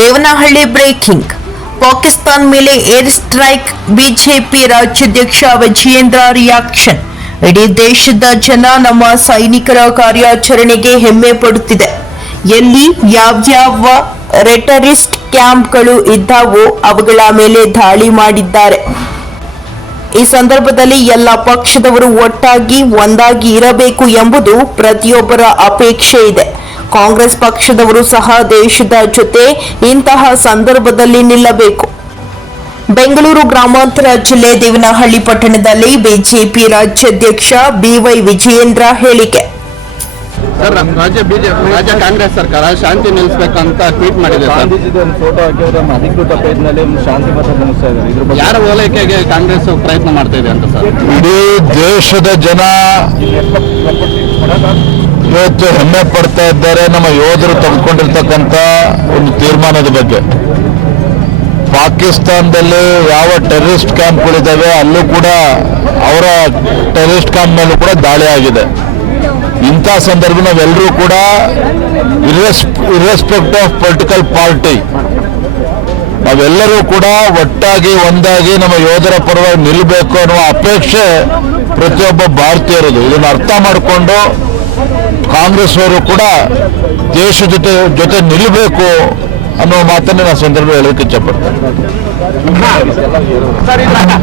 Devanahalli breaking. Pakistan ಮೇಲೆ air strike, BJP ರಾಜ್ಯಾಧ್ಯಕ್ಷ Vijayendra reaction. ಇಡೀ ದೇಶದ ಜನ ನಮ್ಮ ಸೈನಿಕರ ಕಾರ್ಯಾಚರಣೆಗೆ ಹೆಮ್ಮೆ ಪಡುತ್ತಿದೆ. ಎಲ್ಲಿ ಯಾವ್ಯಾವ ಟೆರರಿಸ್ಟ್ ಕ್ಯಾಂಪ್ಗಳು ಇದ್ದಾವೋ ಅವುಗಳ ಮೇಲೆ ದಾಳಿ ಮಾಡಿದ್ದಾರೆ. ಈ ಸಂದರ್ಭದಲ್ಲಿ ಎಲ್ಲ ಪಕ್ಷದವರು ಒಟ್ಟಾಗಿ ಒಂದಾಗಿ ಇರಬೇಕು ಎಂಬುದು ಪ್ರತಿಯೊಬ್ಬರ ಅಪೇಕ್ಷೆ ಇದೆ. ಕಾಂಗ್ರೆಸ್ ಪಕ್ಷದವರು ಸಹ ದೇಶದ ಜೊತೆ ಇಂತಹ ಸಂದರ್ಭದಲ್ಲಿ ನಿಲ್ಲಬೇಕು. ಬೆಂಗಳೂರು ಗ್ರಾಮಾಂತರ ಜಿಲ್ಲೆ ದೇವನಹಳ್ಳಿ ಪಟ್ಟಣದಲ್ಲಿ ಬಿಜೆಪಿ ರಾಜ್ಯಾಧ್ಯಕ್ಷ ಬಿವೈ ವಿಜಯೇಂದ್ರ ಹೇಳಿಕೆ. ಸರ್, ರಾಜ್ಯ ಕಾಂಗ್ರೆಸ್ ಸರ್ಕಾರ ಶಾಂತಿ ನಿಲ್ಲಿಸಬೇಕಂತ ಟ್ವೀಟ್ ಮಾಡಿದೆ. ಫೋಟೋ ಹಾಕಿದ್ರೆ ಅಧಿಕೃತ ಪೇಜ್ನಲ್ಲಿ ಶಾಂತಿ ಪತ್ರ ನಿಲ್ಲಿಸ್ತಾ ಇದ್ದಾರೆ. ಯಾರ ಓಲೈಕೆಗೆ ಕಾಂಗ್ರೆಸ್ ಪ್ರಯತ್ನ ಮಾಡ್ತಾ ಇದೆ ಅಂತ ಸರ್? ಇಡೀ ದೇಶದ ಜನ ಇವತ್ತು ಹೆಮ್ಮೆ ಪಡ್ತಾ ಇದ್ದಾರೆ ನಮ್ಮ ಯೋಧರು ತೆಗೆದುಕೊಂಡಿರ್ತಕ್ಕಂಥ ಒಂದು ತೀರ್ಮಾನದ ಬಗ್ಗೆ. ಪಾಕಿಸ್ತಾನದಲ್ಲಿ ಯಾವ ಟೆರರಿಸ್ಟ್ ಕ್ಯಾಂಪ್ಗಳಿದ್ದಾವೆ ಅಲ್ಲೂ ಕೂಡ ಅವರ ಟೆರರಿಸ್ಟ್ ಕ್ಯಾಂಪ್ ಮೇಲೂ ಕೂಡ ದಾಳಿ ಆಗಿದೆ. ಇಂಥ ಸಂದರ್ಭ ನಾವೆಲ್ಲರೂ ಕೂಡ ಇರ್ರೆಸ್ಪೆಕ್ಟ್ ಆಫ್ ಪೊಲಿಟಿಕಲ್ ಪಾರ್ಟಿ ನಾವೆಲ್ಲರೂ ಕೂಡ ಒಟ್ಟಾಗಿ ಒಂದಾಗಿ ನಮ್ಮ ಯೋಧರ ಪರವಾಗಿ ನಿಲ್ಲಬೇಕು ಅನ್ನುವ ಅಪೇಕ್ಷೆ ಪ್ರತಿಯೊಬ್ಬ ಭಾರತೀಯರದು. ಇದನ್ನು ಅರ್ಥ ಮಾಡಿಕೊಂಡು ಕಾಂಗ್ರೆಸ್ ಅವರು ಕೂಡ ದೇಶ ಜೊತೆ ನಿಲ್ಲಬೇಕು ಅನ್ನೋ ಮಾತನ್ನು ನಾನು ಸಂದರ್ಭ ಹೇಳೋಕೆ ಇಚ್ಛಪಡ್ತೇನೆ.